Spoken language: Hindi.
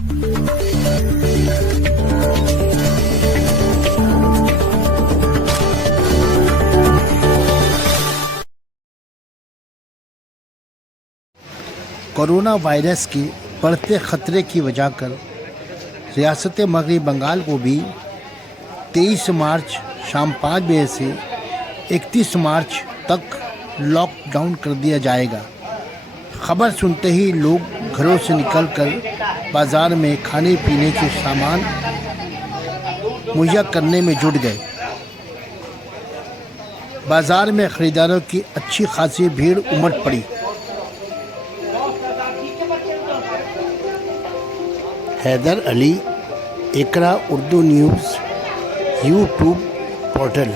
कोरोना वायरस के बढ़ते खतरे की वजह कर रियासत मगरबी बंगाल को भी 23 मार्च शाम 5 बजे से 31 मार्च तक लॉकडाउन कर दिया जाएगा। खबर सुनते ही लोग घरों से निकलकर बाज़ार में खाने पीने के सामान मुहैया करने में जुट गए। बाज़ार में ख़रीदारों की अच्छी खासी भीड़ उमड़ पड़ी। हैदर अली, इकरा उर्दू न्यूज़, यूट्यूब पोर्टल।